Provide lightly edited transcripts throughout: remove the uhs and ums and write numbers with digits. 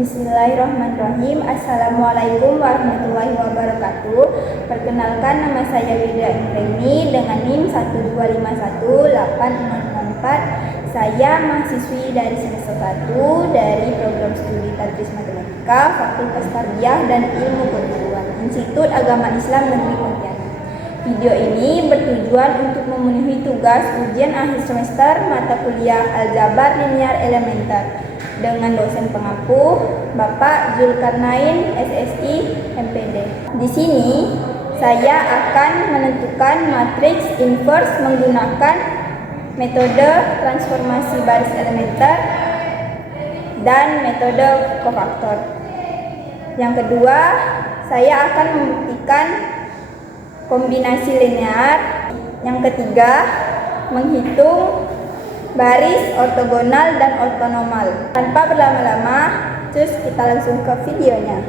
Bismillahirrahmanirrahim. Assalamualaikum warahmatullahi wabarakatuh. Perkenalkan, nama saya Widya Indraini dengan NIM 1251804. Saya mahasiswi dari semester 1 dari program studi Tadris Matematika, Fakultas Tarbiyah dan Ilmu Pengetahuan, Institut Agama Islam Negeri Pontianak. Video ini bertujuan untuk memenuhi tugas ujian akhir semester mata kuliah Aljabar Linear Elementer dengan dosen pengampu Bapak Zulkarnain SSI MPD. Di sini saya akan menentukan matriks inverse menggunakan metode transformasi baris elementer dan metode kofaktor. Yang kedua, saya akan membuktikan kombinasi linear. Yang ketiga, menghitung baris ortogonal dan ortonormal. Tanpa berlama-lama, terus kita langsung ke videonya.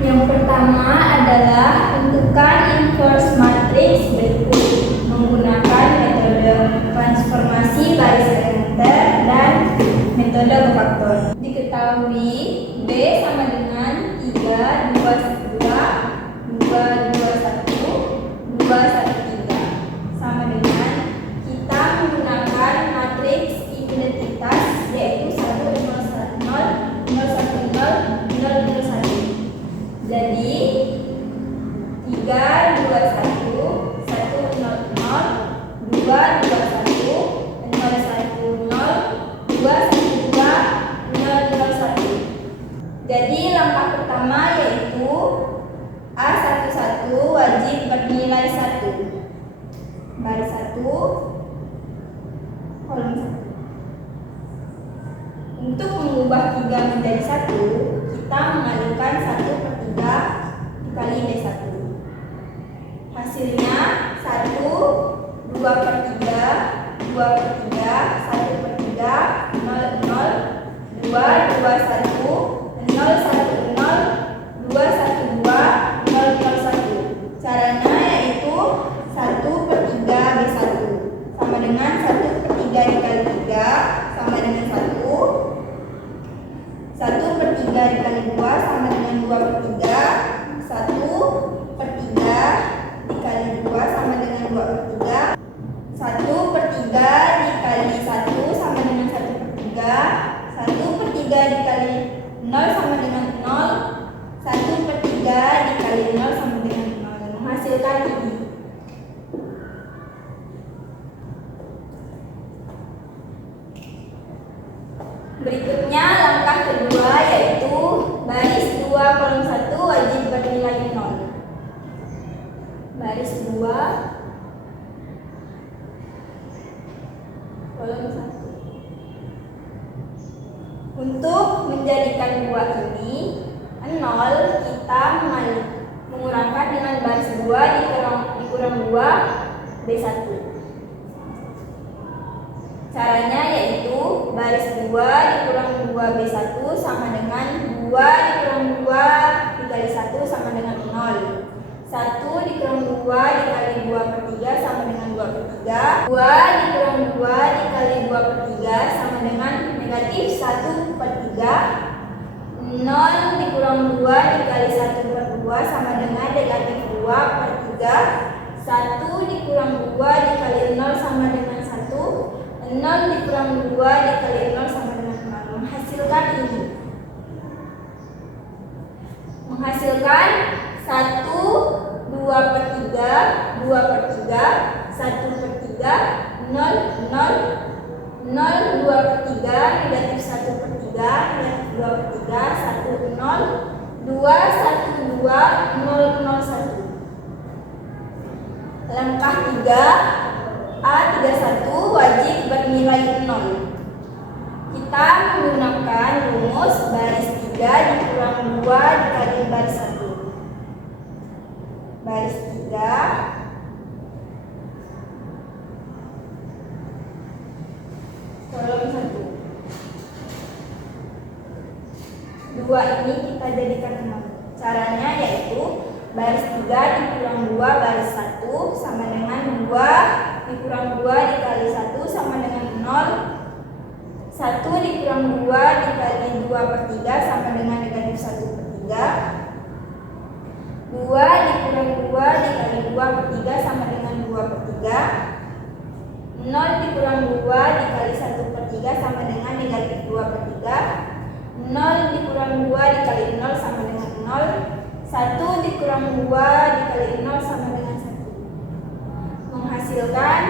Yang pertama adalah tentukan inverse matrix berikut menggunakan metode transformasi baris elementer dan metode kofaktor. Diketahui B sama dengan 3, 2, 2, 2, 2, 1, 2, 1, 3 sama dengan kita menggunakan matriks identitas yaitu 1, 0, 0, 0, 1, 0, 0, 0, 1. Jadi 3, 2, 1, 1, 0, 0, 2, 2, 1, 0, 2, 1, 0, 2, 1, 2, 0, 0, 1. Jadi langkah pertama yaitu A11 wajib bernilai 1. Baris 1, kolom 1. Untuk mengubah 3 menjadi 1, kita mengalihkan 1/3 dikali D1. Hasilnya 1, 2/3, 2/3, 1/3, 0, 0, 2, 2, 1, 0, 1, 0, 2, 1, 2, 0, 0, 1. Caranya yaitu 1/3 B1 sama dengan 1/3 dikali 3 sama dengan 1. 1/3 dikali 2 sama dengan 2/3. 1/3 dikali 2 sama dengan 2/3. 1/3 dikali 1 sama dengan 1/3. 1/3 dikali 0 sama dengan 0. 1/3 dikali 0 sama dengan 0. Menghasilkan ini. Berikutnya langkah kedua yaitu baris 2 kolom 1 wajib bernilai 0. Baris 2 kolom 1. Untuk menjadikan 2 ini 0, kita mengurangkan dengan baris 2 dikurang 2 B1. Caranya yaitu baris 2 dikurang 2 B1 sama dengan 2 dikurang 2 dikali 1 sama dengan 0. 1 dikurang 2 dikali 2/3 sama dengan 2/3. 2 dikurang 2 dikali 2/3 sama dengan negatif 1/3. 0 dikurang 2 dikali 1/2 sama dengan negatif 2/3. 1 dikurang 2 dikali 0 sama dengan 1. 0 dikurang 2 dikali 0 sama dengan 0. Menghasilkan ini. Menghasilkan 1, 2/3, 2/3, 1/3, 0, 0, 0, 2/3, negatif 1/3, negatif 2/3, 1, 0, 2, 1, 2, 0, 0, 1. Langkah 3, A31 wajib bernilai 0. Kita menggunakan rumus baris 3 dikurang 2 dikali baris 1. Baris 3 kolom 1. 2 ini kita jadikan 0. Caranya yaitu baris 3 dikurang 2 baris 1 sama dengan 2 dikurang 2 dikali 1 sama dengan 0. 1 dikurang 2 dikali 2/3 sama dengan negatif 1/3. 2 dikurang 2 dikali 2/3 sama dengan 2/3. 0 dikurang 2 dikali 1/3 sama dengan negatif 2/3. 0 dikurang 2 dikali 0 sama dengan 0. 1 dikurang 2 dikali 0 sama dengan 1. Menghasilkan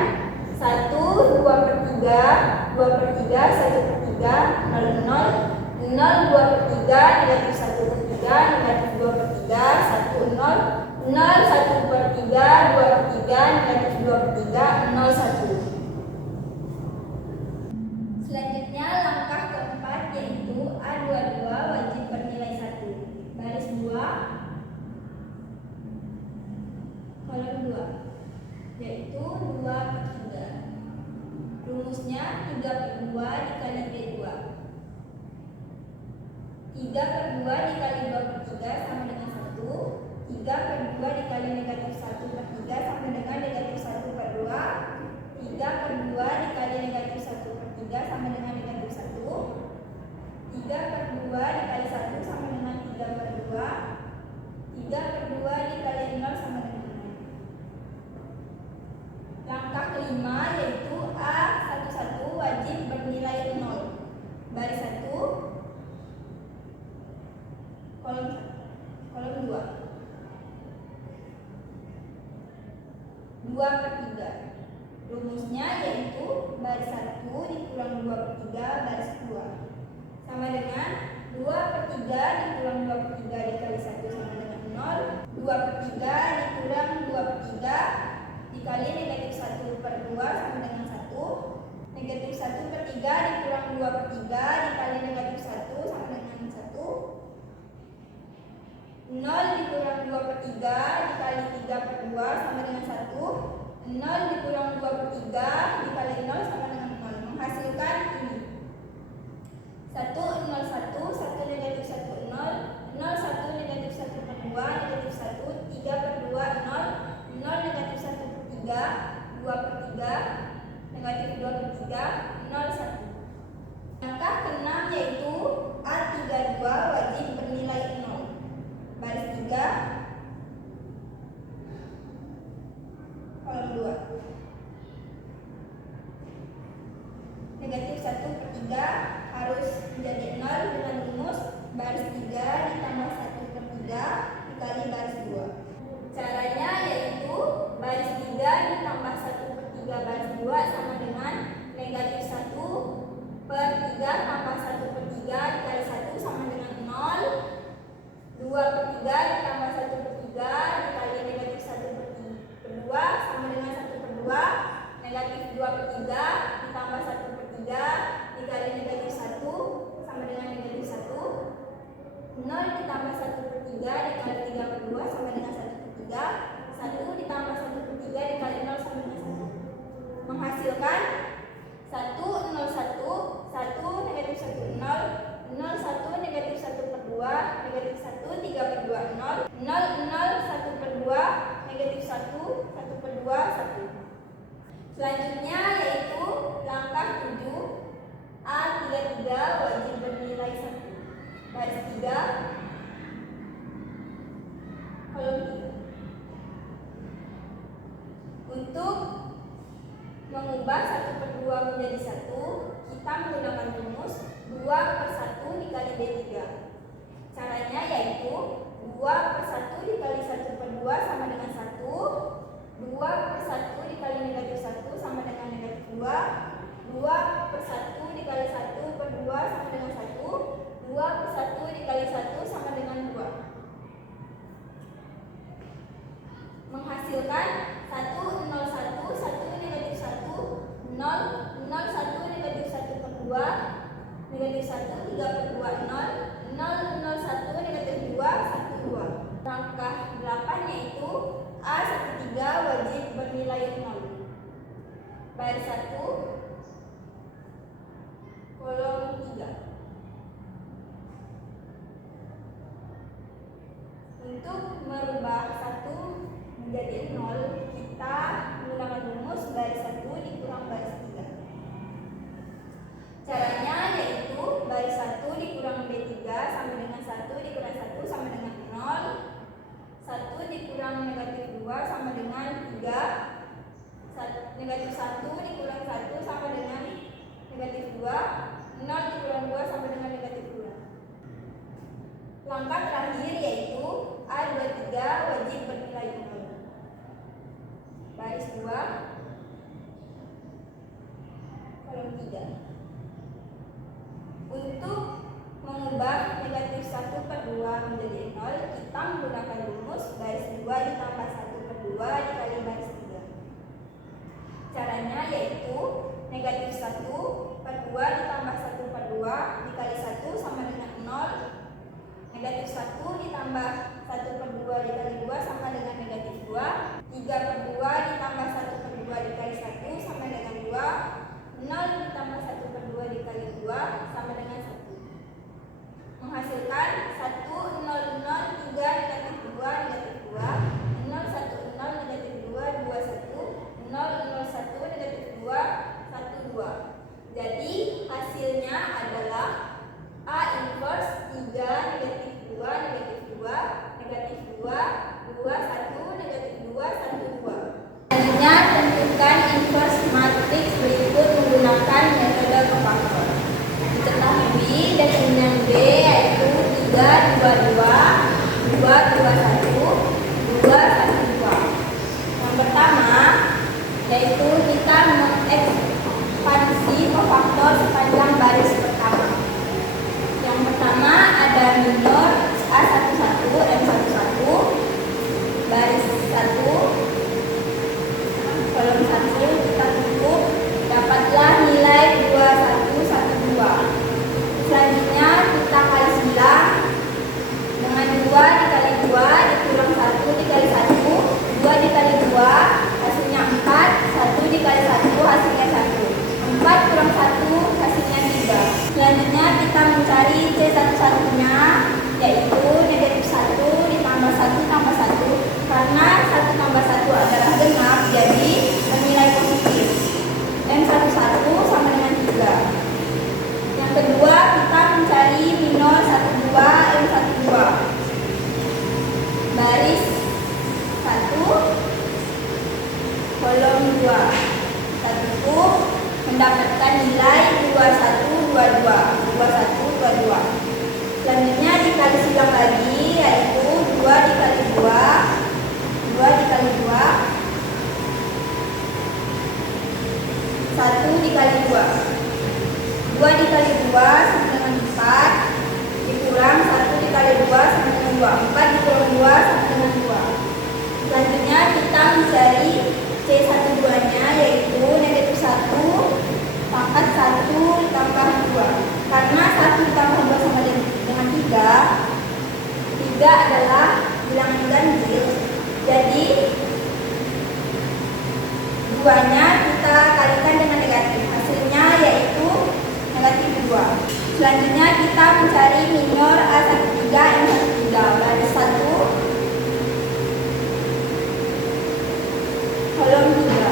1, 2/3, 2/3, 1/3, 0, 0, 0, 2/3, negatif 1/3, negatif 2/3, 1, 0, 0, 1/3, 2/3, negatif 2/3, 0, 1. Selanjutnya langkah keempat yaitu A22 wajib bernilai 1. Baris 2, kolom 2, yaitu 2/3. Rumusnya 3/2 dikali B2. 3/2 dikali 2/3 sama dengan 1. 3/2 dikali negatif 1/3 sama dengan negatif 1/2. 3/2 dikali negatif 1/3 sama dengan negatif 1. 3/2 dikali 1 sama dengan 3/2. 3/2 dikali 0 sama dengan 0. Langkah kelima yaitu A11 wajib bernilai 0. Baris 1, kolom 2, 2/3. Rumusnya yaitu baris 1 dikurang 2/3 baris 2 sama dengan 2/3 dikurang 2/3 dikali 1 sama dengan 0. 2/3 dikurang 2/3 dikali negatif 1/2 sama dengan 1. Negatif 1/3 dikurang 2/3 dikali negatif 1 sama dengan 1. 0 dikurang 2/3 dikali 3/2 sama dengan 1. 0 dikurang 2/3 dikali 0 sama dengan 0. Menghasilkan ini 1, 0, 1, 1 negatif 1, 0, 0, 1 negatif 1/2, negatif 1, 3/2, 0, 0 negatif 1/3, 2/3, negatif 2/3, 0, 1. Langkah keenam yaitu A32 wajib bernilai 0. Baris 3, kolom 2. Negatif 1/3 harus menjadi 0 dengan rumus baris 3 ditambah 1/3 dikali baris 2. Caranya yaitu baris 3 ditambah 1/3 baris 2 sama dengan negatif 1/3 tambah 1/3 dikali 1 sama dengan 0. 2/3 ditambah 1/3 dikali negatif 1/2 sama dengan 1/2. Negatif 2/3 ditambah 1/3 dikali negatif 1 sama dengan negatif 1. 0 ditambah 1/3 dikali 3/2 sama dengan 1/3. 1 ditambah 1/3 dikali 0 sama dengan 1. Menghasilkan 1, 0, 1, 1, negatif 1, 0, 0, 1, negatif 1/2, negatif 1, 3/2, 0, 0, 0, 1/2, negatif 1, 1/2, 1. Selanjutnya yaitu langkah 7, A33 wajib bernilai 1. Baris 3, kolom 3. Untuk mengubah 1/2 menjadi 1, kita menggunakan rumus 2/1 dikali B3. Caranya yaitu 2/1 dikali 1/2 sama dengan 1. 2/1 dikali negatif 1 sama dengan negatif 2. 2/1 dikali 1/2 sama dengan 1. 2/1 dikali 1 sama dengan 2. Menghasilkan 1, 0, 1, 1 negatif 1, 0, 0, 1 negatif 1/2, negatif 1, 3/2, 0, 0, 0, 1 negatif 2, 1, 2. Langkah 8 yaitu A13 wajib bernilai 0. Baris 1, kolom 3. Untuk merubah 1 menjadi 0, kita menggunakan rumus baris 1 dikurang baris 3. Caranya negatif 1 dikurang 1 sama dengan negatif 2. 0 dikurang 2 sama dengan negatif 2. Langkah terakhir yaitu A23 wajib bernilai 0. Baris 2 kolom 3. Untuk mengubah negatif 1/2 menjadi 0, kita menggunakan rumus baris 2 ditambah 1/2 dikali baris 3. Caranya yaitu negatif 1/2 ditambah 1/2 dikali 1 sama dengan 0. Negatif 1 ditambah 1/2 dikali 2 sama dengan negatif 2. 3/2 ditambah 1/2 dikali 1 sama dengan 2. 0 ditambah 1/2 dikali 2 sama dengan 1. Menghasilkan 1, 0, 0, 3, negatif 2, negatif 2, 0, 1, 0, negatif 2, 2, 1, 0, 0, 1, negatif 2, 1, 2. Jadi hasilnya adalah A inverse 3, negatif 2, negatif 2, negatif 2, 2, 1, negatif 2, 1, 2. Selanjutnya tentukan inverse matriks berikut menggunakan metode kofaktor. Diketahui determinan B yaitu 3, 2, 2, 2, 2, 1, 2, 1, 2. Yang pertama yaitu kita mengekspansi kofaktor sepanjang baris pertama. Yang pertama ada minor A11 M11 baris 1 kolom 1 kita tutup, dapatlah nilai 2112. Selanjutnya kita kali 9 dengan 2 dikali 2 dikurang 1 dikali 1, 2 dikali 2 hasilnya 4, 1 dikali 1 hasilnya 1, 4 kurang 1 hasilnya 3. Selanjutnya kita mencari C11-nya yaitu negatif 1 ditambah 1 tambah 1. Karena 1 tambah 1 adalah genap, jadi bernilai positif. M11 sama dengan 3. Yang kedua kita mencari minor 12 M12 baris 1 kolom 2. Kita tutup, mendapatkan nilai 2122. Selanjutnya dikali silang lagi yaitu 2 dikali 2 dikali 2 1 dikali 2 2 dikali 2 sama dengan 4 dikurang 1 dikali 2 sama dengan 2, 4 dikurang 2 sama dengan 2. Selanjutnya kita mencari C12-nya yaitu negatif 1 pangkat 1 ditambah 2. Karena 1 ditambah 2 sama dengan 3 adalah bilangan ganjil, jadi 2-nya kita kalikan dengan negatif, hasilnya yaitu negatif 2. Selanjutnya kita mencari minor A13 M13 baris 1 kolom 3,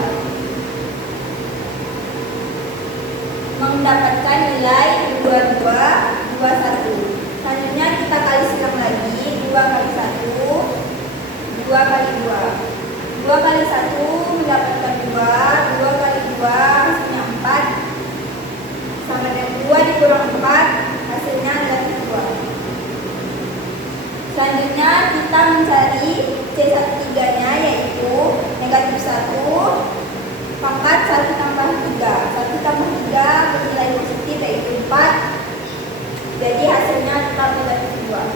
mendapatkan nilai 2221. Selanjutnya kita kali silang lagi 2 kali 1 2 kali 2 2 kali 1 mendapatkan 2 kali 2 hasilnya 4 sama dengan 2 dikurang 4 hasilnya negatif 2. Selanjutnya kita mencari C13-nya yaitu negatif 1 pangkat 1 tambah 3. 1 tambah 3 bernilai positif yaitu 4, jadi hasilnya tetap negatif 2.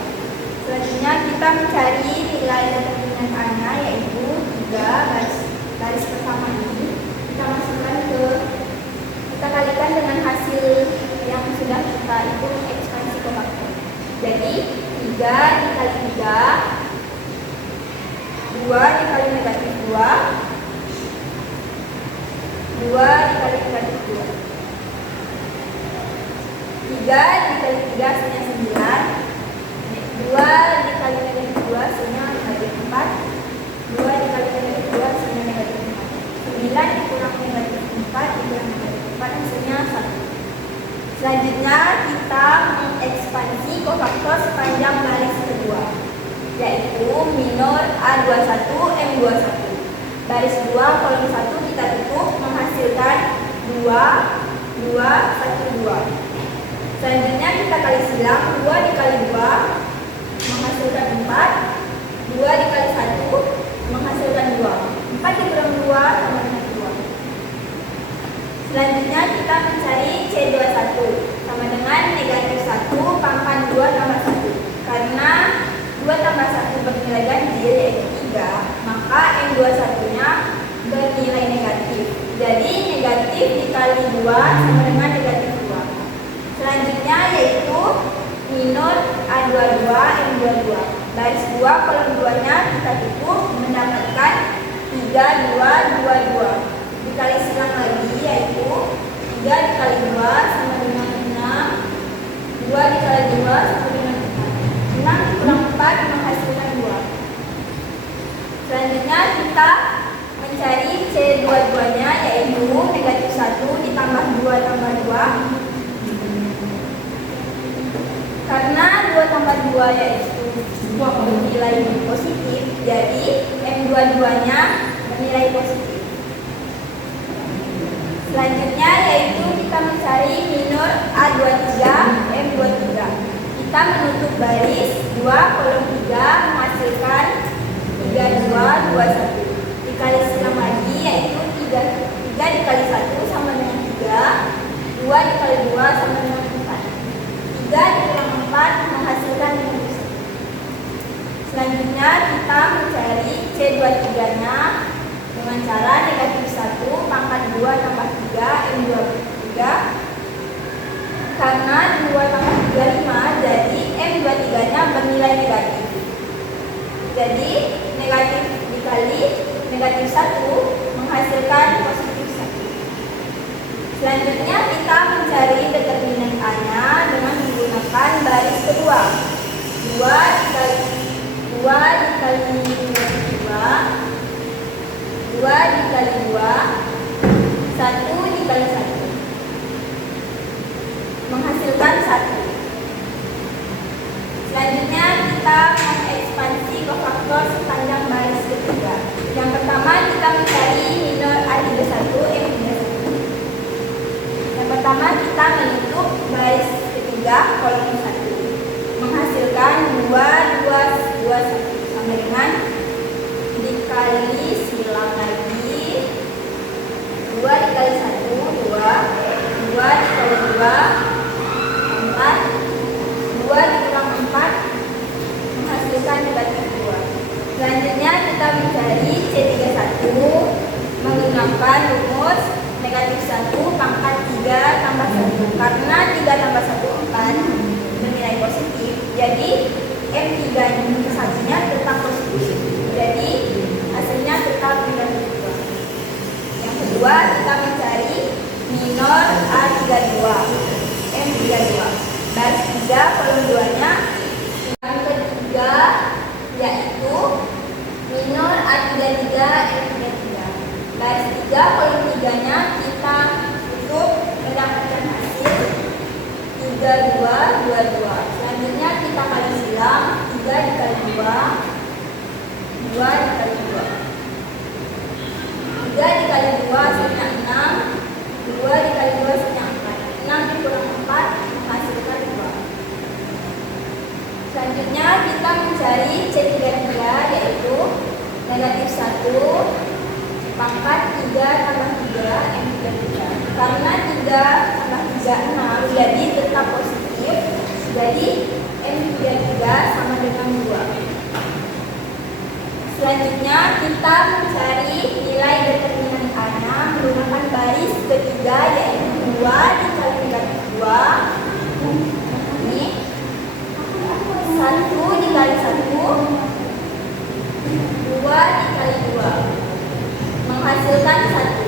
Selanjutnya kita mencari nilai determinan A-nya yaitu 3 baris pertama ini. Kita masukkan kita kalikan dengan hasil yang sudah kita hitung ekspansi kofaktor. Jadi 3 dikali 3 2 dikali negatif 2 dikali negatif 2. 3 dikali 3 hasilnya 9. 2 dikali negatif 2 hasilnya negatif 4. 2 dikali negatif 2 hasilnya negatif 4. 9 dikurang negatif 4 dikurang negatif 4 hasilnya 1. Selanjutnya kita mengekspansi kofaktor sepanjang baris kedua yaitu minor A21 M21 baris 2 kolom 1 kita tutup menghasilkan 2, 2, 1, 2. Selanjutnya kita kali silang, 2 dikali 2 menghasilkan 4, 2 dikali 1 menghasilkan 2. 4 dikurang 2 sama dengan 2. Selanjutnya kita mencari C21 sama dengan negatif 1 pangkat 2 tambah 1. Karena 2 tambah 1 bernilai ganjil yaitu 3, maka M21 nya bernilai negatif. Jadi negatif dikali 2 sama dengan negatif 2. Selanjutnya yaitu minus A22 M22. Baris 2 kolom 2 nya kita tutup mendapatkan 3, 2, 2, 2. Dikali silang lagi yaitu 3 dikali 2 sama dengan 6, 2 dikali 2 sama dengan 4. 6 dikurang 4 menghasilkan 2. Selanjutnya kita mencari C22 nya yaitu negatif 1 ditambah 2 tambah 2. Karena 2 tambah 2 yaitu bernilai positif, jadi M22 nya bernilai positif. Selanjutnya yaitu kita mencari minus A23 M23. Kita menutup baris 2 kolom 3 menghasilkan 3, 2, 2, 1. Dikali silang lagi yaitu 3 dikali 1 sama dengan 3, 2 dikali 2 sama dengan 4. 3 dikurang 4 menghasilkan 1. Selanjutnya kita mencari C23 nya dengan cara negatif 1 pangkat 2 tambah 3 M23. Karena 2 tambah 3 5, jadi M23 nya bernilai negatif. Jadi negatif dikali negatif 1 menghasilkan positif 1. Selanjutnya kita mencari determinan A nya dengan menggunakan baris kedua. 2 dikali 2 dikali 2 dikali 2 1 dikali 1 menghasilkan 1. Selanjutnya kita mengekspansi ke faktor sepanjang baris ketiga. Yang pertama kita mencari minor A31 M31. Yang pertama kita menutup baris ketiga kolom 1 menghasilkan 2, 2, 2, 1 sama dengan dikali silang lagi 2 dikali 1 2, 2 dikali 2 4, 2 dikurang 4 menghasilkan negatif 2. Selanjutnya kita mencari C31 menggunakan rumus negatif 1 pangkat 3 tambah 1. Karena 3 tambah 1 4 bernilai positif, jadi M3 ini hasilnya tetap positif. Jadi hasilnya tetap negatif 2. Yang kedua kita mencari minor A32 M32. Baris 3 kolom 2 nya. Yang ketiga yaitu minor A33 M33. Baris 3 kolom 3 nya kita tutup mendapatkan hasil 3, 2, 2, 2. Selanjutnya kita kali silang 3 dikali 2 dikali 2. 3 dikali 2 hasilnya 6, 2 dikali 2 hasilnya 4. 6 dikurang 4 menghasilkan 2. Selanjutnya kita mencari C33 yaitu negatif 1 pangkat 3 tambah 3 M33. Karena 3 tambah 3 6, jadi tetap positif. Jadi M33 sama dengan 2. Selanjutnya kita mencari nilai determinan A nya menggunakan baris ketiga yaitu 2 dikali negatif 2 ini 1 dikali 1 2 dikali 2 menghasilkan 1.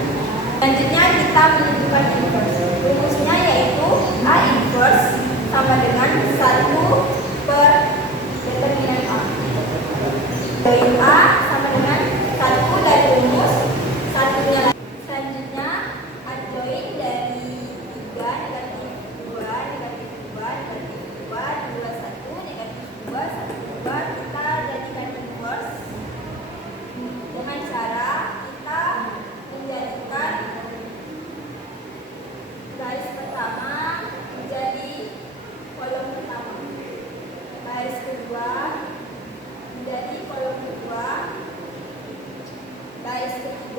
Selanjutnya kita menentukan inverse. Rumusnya yaitu A inverse sama dengan 1 per determinan A. Dari A sama dengan 1 dari rumus, satunya lagi. Selanjutnya adjoin dari 3 negatif 2 negatif 2 negatif 2 2 1 negatif 2 1 2 kita jadikan inverse dengan cara kita menjadikan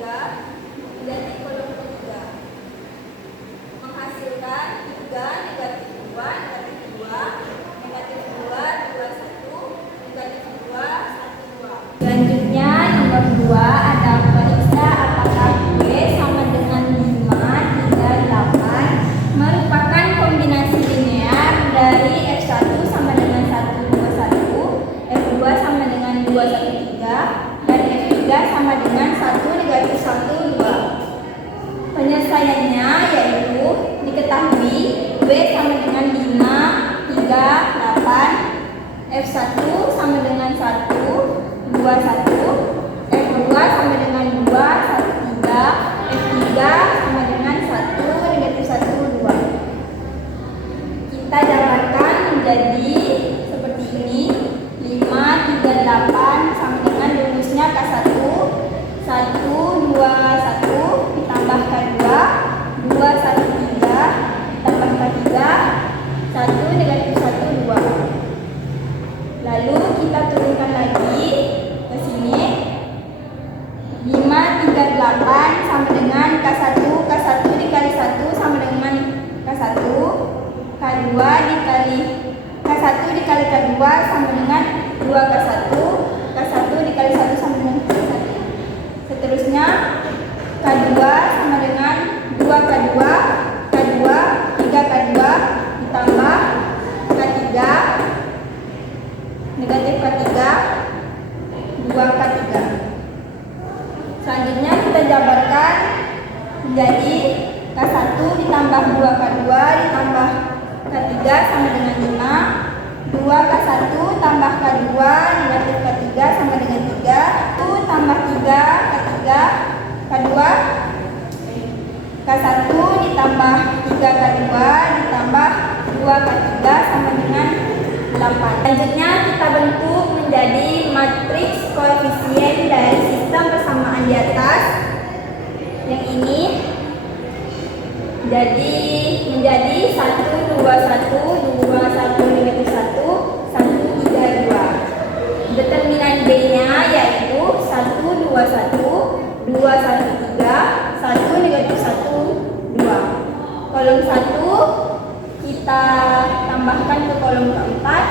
negatif kolom ketiga. Menghasilkan 3, negatif 2, negatif 2, negatif 2, 2, 1, negatif 2, 1, 2. Selanjutnya nomor 2 ada periksa apakah V sama dengan 5, 3, 8 merupakan kombinasi linear dari F1 sama dengan 1, 2, 1, F2 sama dengan 2, 1, 3, dan F3 sama dengan 1, negatif 1, 2. Penyelesaiannya yaitu diketahui V sama dengan 5, 3, 8, F1 sama dengan 1, 2, 1, F2 sama dengan 2, 1, 3, F3 sama dengan 1, negatif 1, 2. Kita jabarkan menjadi seperti ini. 5, 3, 8 sama dengan rumusnya K1, 1, 2, 1 ditambah K2, 2, 1, 3 ditambah K3, 1, negatif 1, 2. Lalu kita turunkan lagi ke sini. 5, 3, 8 sama dengan K1, K1 dikali 1 sama dengan K1, K2 dikali K1 dikali K2 sama dengan 2K1, K1 dikali 1 sama dengan K1. Seterusnya K2 sama dengan 2K2, K2, 3K2 ditambah K3, negatif K3, 2K3. Selanjutnya kita jabarkan menjadi K1 ditambah 2K2 ditambah K3 sama dengan 5, 2K1 tambah K2 negatif K3 sama dengan 3, 1 tambah 3 K3, K2, K1 ditambah 3K2 ditambah 2K3 sama dengan 8. Selanjutnya kita bentuk menjadi matriks koefisien dari sistem persamaan di atas. Yang ini menjadi 1, 2, 1, 2, 1, negatif 1, 1, 3, 2. Determinan B-nya yaitu 1, 2, 1, 2, 1, 3, 1, negatif 1, 2. Kolom 1 kita tambahkan ke kolom keempat,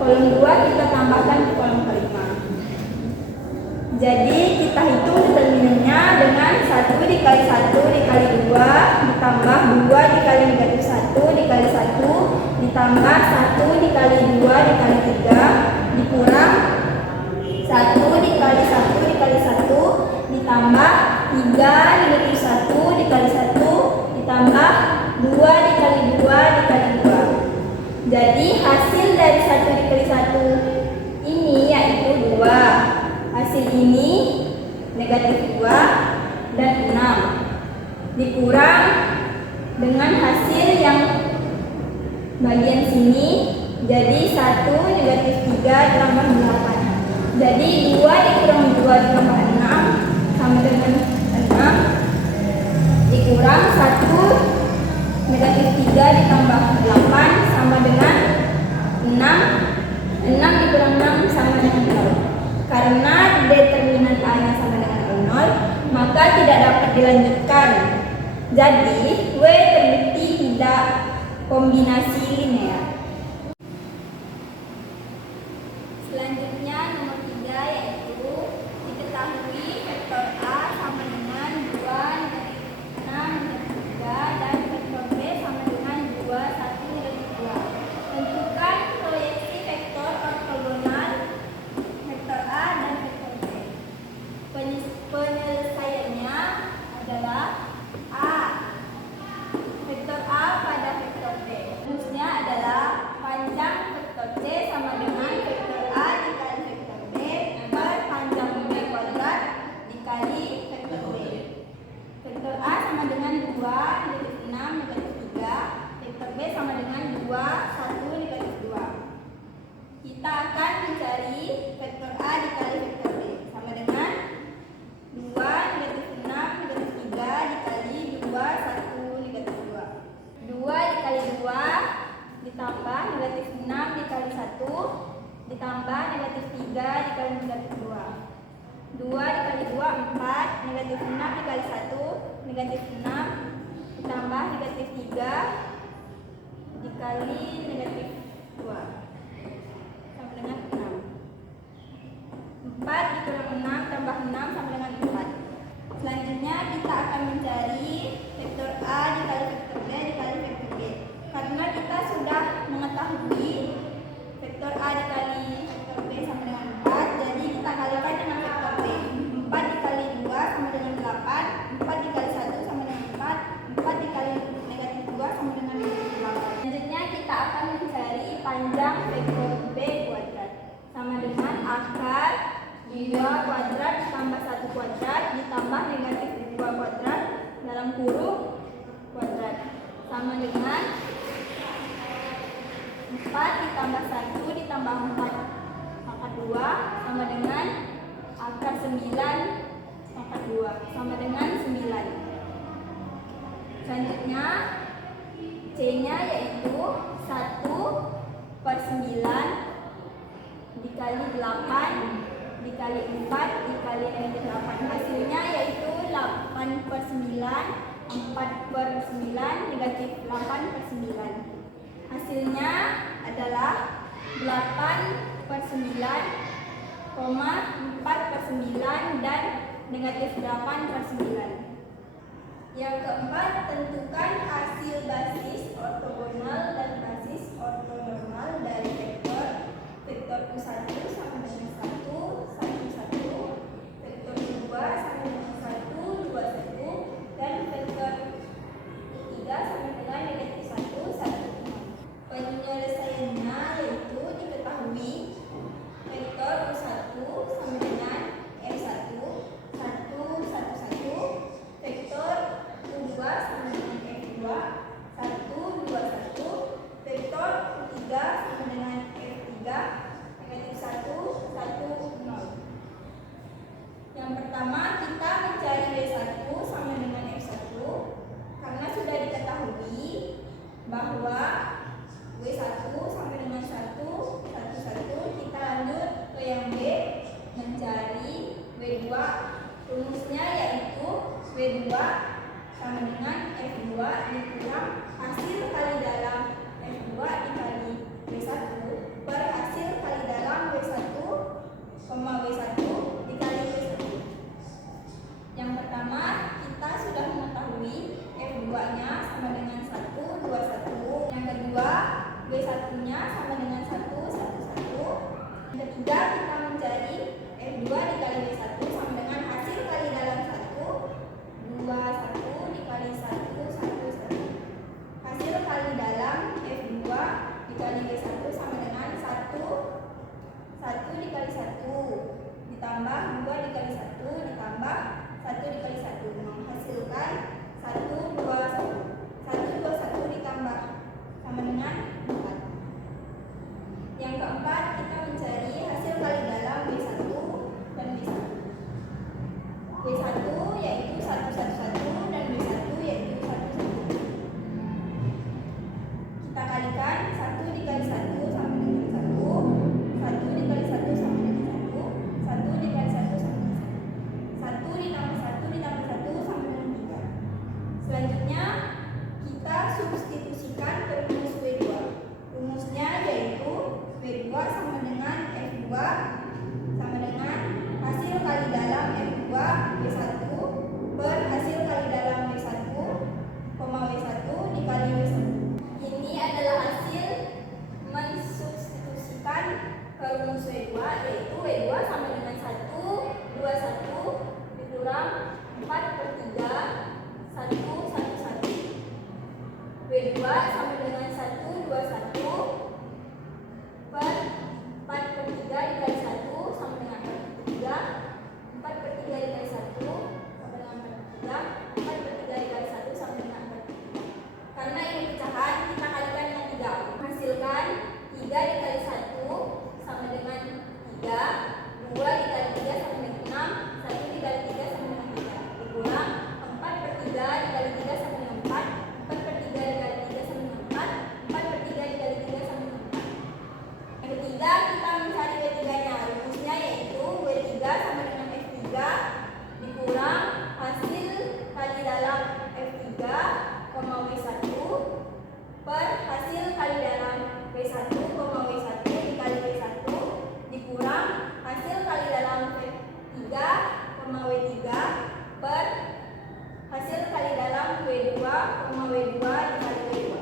kolom 2 kita tambahkan ke kolom kelima. Jadi kita hitung determinannya dengan 1 dikali 1 dikali 2 ditambah 2 dikali negatif 1 dikali 1 ditambah 1 dikali 2 dikali 3 dikurang 1 dikali 1 dikali 1 ditambah 3 negatif 1 dikali 1 ditambah 2 dikali 2 dikali 2. Jadi hasil dari 1 dikali 1 ini yaitu 2. Hasil ini negatif 2 dan 6 dikurang dengan hasil yang bagian sini jadi 1 negatif 3 ditambah 8. Jadi 2 dikurang 2 ditambah 6 sama dengan 6 dikurang 1 negatif 3 ditambah 8 sama dengan 6. 6 dikurang 6 sama dengan 0. Karena determinan A-nya sama dengan 0, maka tidak dapat dilanjutkan. Jadi W terbukti tidak kombinasi linear. Selanjutnya nomor 3 yaitu diketahui vektor A sama dengan 2, negatif 6, negatif 3 dan vektor B sama dengan 2, 1, negatif 2. Tentukan proyeksi vektor ortogonal vektor A dan vektor B. Penyelesaiannya adalah A, vektor A pada vektor B. Rumusnya 6 dikali 1 negatif 6 ditambah negatif 3 dikali negatif 2 sama dengan 6. 4 dikurang 6 tambah 6 sama dengan 4. Selanjutnya kita akan mencari vektor A dikali vektor B dikali vektor B. Karena kita sudah mengetahui vektor A dikali vektor B sama dengan 4, jadi kita kalikan dengan vektor B. 4 dikali 2 sama dengan 8, 4 dikali 1 sama dengan 4, 4 dikali negatif 2 sama dengan negatif 8. Selanjutnya kita akan mencari panjang vektor B kuadrat. Sama dengan akar 2 kuadrat ditambah 1 kuadrat ditambah negatif 2 kuadrat dalam kurung kuadrat. Sama dengan 4 ditambah 1 ditambah 4 pangkat 2 sama dengan akar 9 pangkat 2 sama dengan 9. Selanjutnya C-nya yaitu 1/9 dikali 8 dikali 4 dikali negatif 8. Hasilnya yaitu 8/9, 4/9 negatif 8/9. Hasilnya adalah 8/9, 4/9 dan negatif 8/9. Yang keempat, tentukan hasil basis ortogonal dan basis ortonormal dari vektor U1 sama dengan 1, 1, 1, vektor U2 sama dengan 1, 2, 1, dan vektor U3 sama dengan negatif 1, 1. Penyelesaiannya yaitu diketahui vektor U1 sama dengan F1, 1, 1, 1, vektor U2 sama dengan F2, 1, 2, 1, vektor U3 sama dengan F3, negatif 1, 1, 0. Yang pertama kita mencari W1 sama dengan F1 karena sudah diketahui bahwa W1 sampai dengan 1, 1, 1. Kita lanjut ke yang B, mencari W2. Rumusnya yaitu W2 sama dengan F2 dikurang hasil kali dalam F2 dikali W1 per hasil kali dalam W1, W1 dikali W1. Yang pertama kita sudah mengetahui F2-nya sama dengan 1, 2, 1. Yang kedua W1-nya sama dengan 1, 1, 1. Yang ketiga kita mencari F2 dikali W1 sama dengan hasil kali dalam 1, 2, 1 dikali 1, 1, 1. Hasil kali dalam F2 dikali W1 sama dengan 1, 1 dikali 1 ditambah 2 dikali 1 ditambah 1 dikali 1 menghasilkan 1, 2, 1. 1, 2, 1 ditambah sama dengan 4. Yang keempat kita mencari hasil kali dalam W1 dan W1. W1 yaitu 1, 1, 1 dan W1 yaitu 1, 1. Kita kalikan 1 dikali 1 sama dengan 1, 1 dikali 1 sama dengan 1, 1 dikali 1 sama dengan 1, 1 ditambah 1 ditambah 1 sama dengan 3. Selanjutnya kita substitusikan ke rumus W2. Rumusnya yaitu W2 sama dengan F2 sama dengan hasil kali dalam F2 W1 per hasil kali dalam W1, W1 dikali W1. Ini adalah hasil mensubstitusikan ke rumus W2 yaitu W2 sama dengan 1, 2, 1 dikurang 4/3, 1, 1, 1. W2 sama dengan 1, 2, 1 per 4/3 dikali 1 sama dengan 4/3, 4/3 dikali 1 sama dengan 4/3, 4/3 dikali 1 sama dengan 4/3. Karena ini pecahan, kita kalikan dengan 3. Menghasilkan 3 dikali 1 sama dengan 3, 2 dikali 3 sama dengan 6, 1 dikali 3 sama dengan 3 dikurang 4/3 dikali 3 sama dengan 4, 4/3 dikali 3 sama dengan 4, 4/3 dikali 3 sama dengan 4. Yang ketiga kita mencari W3-nya. Rumusnya yaitu W3 sama dengan F3 dikurang hasil W2 dikali W2.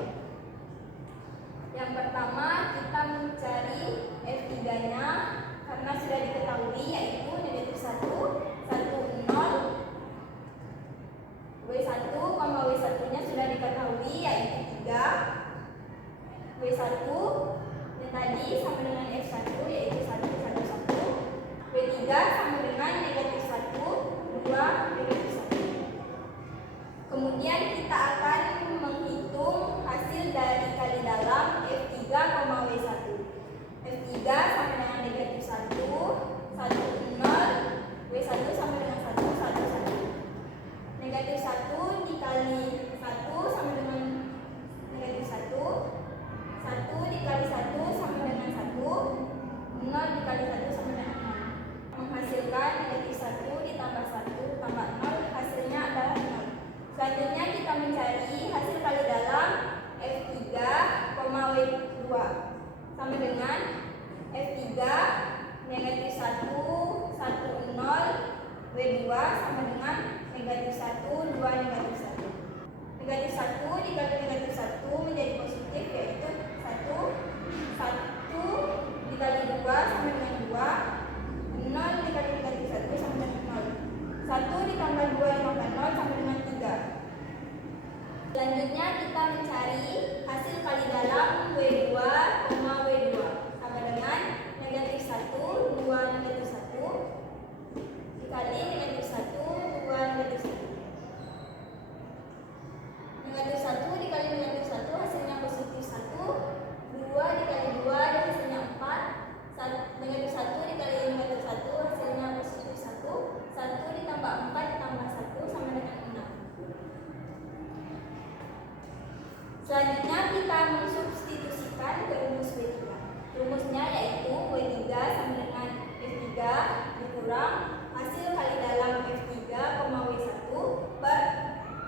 Yang pertama kita mencari F3-nya karena sudah diketahui, yaitu negatif 1, 1, 0. W1, W1-nya sudah diketahui, yaitu 3. W1 yang tadi sama dengan F1, yaitu 1, 1, 1. W3 sama dengan negatif 1, 2, negatif 1. Kemudian kita akan menghitung hasil dari kali dalam F3, W1. F3 sama dengan negatif 1, 1, 0. W1 sama dengan 1, 1, 1. Negatif 1 dikali 1 sama dengan negatif 1. 1 dikali 1 sama dengan 1. 0 dikali 1 sama dengan 0. Menghasilkan negatif 1 ditambah 1 tambah 0, hasilnya adalah 0. Selanjutnya kita mencari hasil kali dalam F3, W2 sama dengan F3 negatif 1, 1, 0. W2 sama dengan negatif 1, 2, negatif 1. Negatif 1 dikali negatif 1 menjadi positif, yaitu 1. 1 dikali 2 sama dengan 2. 0 dikali negatif 1 sama dengan 0. 1 ditambah 2 ditambah 0 sama dengan 3. Selanjutnya kita mencari hasil kali dalam W2, W2 sama dengan negatif 1, 2, negatif 1 dikali negatif 1, 2, negatif 1. Negatif 1 dikali negatif 1 hasilnya positif 1. 2 dikali 2 hasilnya 4. Negatif 1 dikali negatif 1 hasilnya positif 1. 1 ditambah 4 ditambah 1 sama dengan 6. Selanjutnya kita mensubstitusikan ke rumus W3. Rumusnya yaitu W3 sama dengan F3 dikurang hasil kali dalam F3, W1 per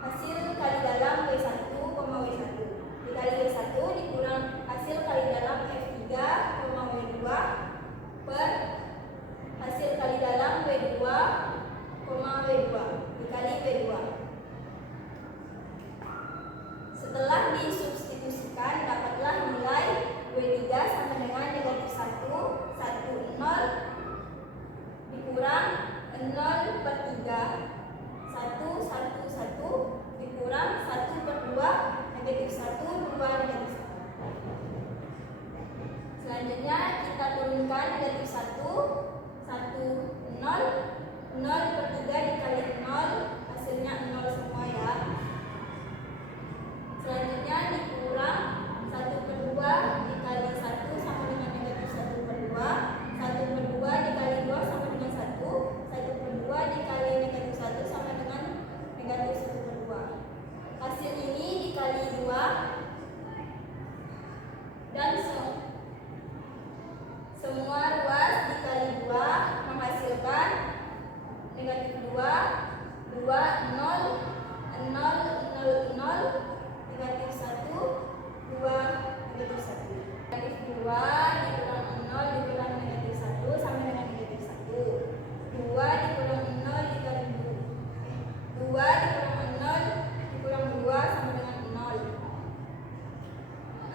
hasil kali dalam W1, W1 dikali W1 dikurang hasil kali dalam F3, W2 per hasil kali dalam W2, W2 dikali W2. Setelah disubstitusikan, dapatlah nilai W3 sama dengan negatif 1, 1, 0 dikurang 0 per 3, 1, 1, 1 dikurang 1 per 2, negatif 1, 2, negatif 1. Selanjutnya kita turunkan negatif 1, 1, 0. 0 per 3 dikali 0, hasilnya 0 semua ya. Selanjutnya dikurang 1 per 2 dikali 1 sama dengan negatif 1 per 2. 1 per 2 dikali 2 sama dengan 1. 1 per 2 dikali negatif 1 sama dengan negatif 1 per 2. Hasil ini dikali 2 dan semua ruas dikali 2 menghasilkan negatif 2, 2, 0, 0, 0, 0, negatif 1, 2, negatif 1. Negatif 2 dikurang 0 dikurang negatif 1 sama dengan negatif 1. 2 dikurang 0 dikali 2. 2 dikurang 0 dikurang 2 sama dengan 0.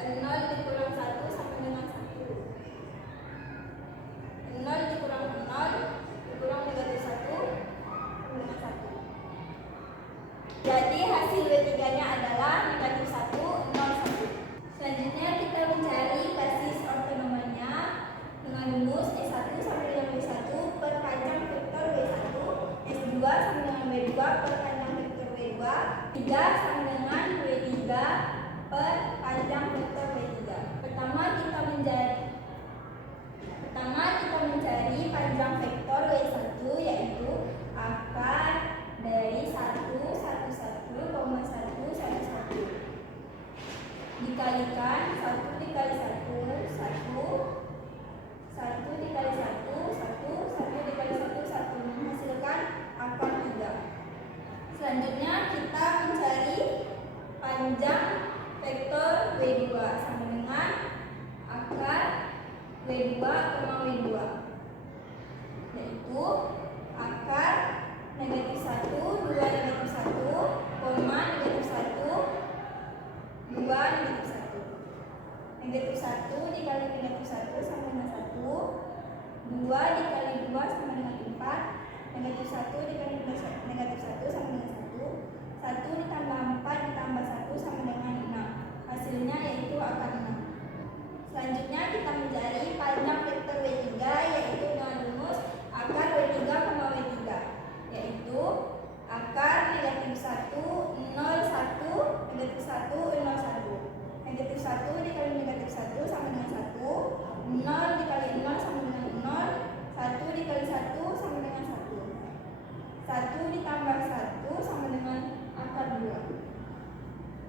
0 dikurang 1 sama dengan 1. 0 dikurang 0 dikurang negatif 1 sama dengan 1. Jadi hasil W3-nya adalah negatif 1, 0, 1. Selanjutnya kita mencari basis ortonormalnya dengan rumus S1 sama dengan W1 per panjang vektor W1, S2 sama dengan W2 per panjang vektor W2, 3 sama dengan W3 per panjang vektor W3. Pertama kita mencari panjang vektor W1, yaitu akar dari 1, 1, 1, 1, 1, 1 dikalikan 1 dikali 1, 1, 1 dikali 1, 1, 1 dikali 1, 1 menghasilkan akar 3. Selanjutnya kita mencari panjang vektor W2 sama dengan akar W2, W2 yaitu akar negatif 1, 2 negatif 1, negatif 1 1, 0, 1, negatif 1, 0, 1. Negatif 1 dikali negatif 1 sama dengan 1. 0 dikali 0 sama dengan 0. 1 dikali 1 sama dengan 1. 1 ditambah 1 sama dengan akar 2.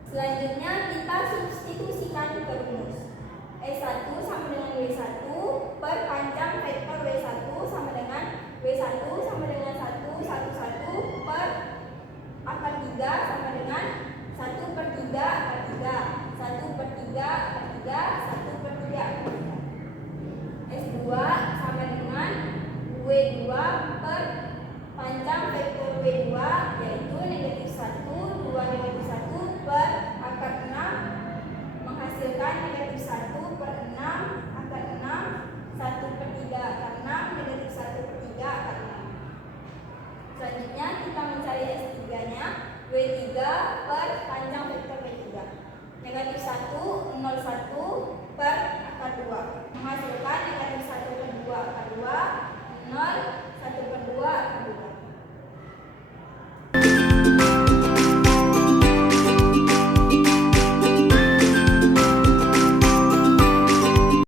Selanjutnya kita substitusikan ke rumus. E1 sama dengan W1 per panjang vektor W1 sama dengan W1 sama dengan 1, 1, 1 per akar 3 sama dengan 1 per 3 akar 3. 1 per 3 akar 3, 1 per 3 akar 3. S2 sama dengan W2 per panjang vektor W2 yaitu negatif 1, 2 negatif 1 per akar 6 menghasilkan negatif 1 per 6 akar 6, 1 per 3 akar 6, negatif 1 per 3 akar 6. Selanjutnya kita mencari S3 nya W3 per panjang vektor W3 negatif 1, 0, 1 per akar 2 menghasilkan negatif 1 per 2 akar 2, 0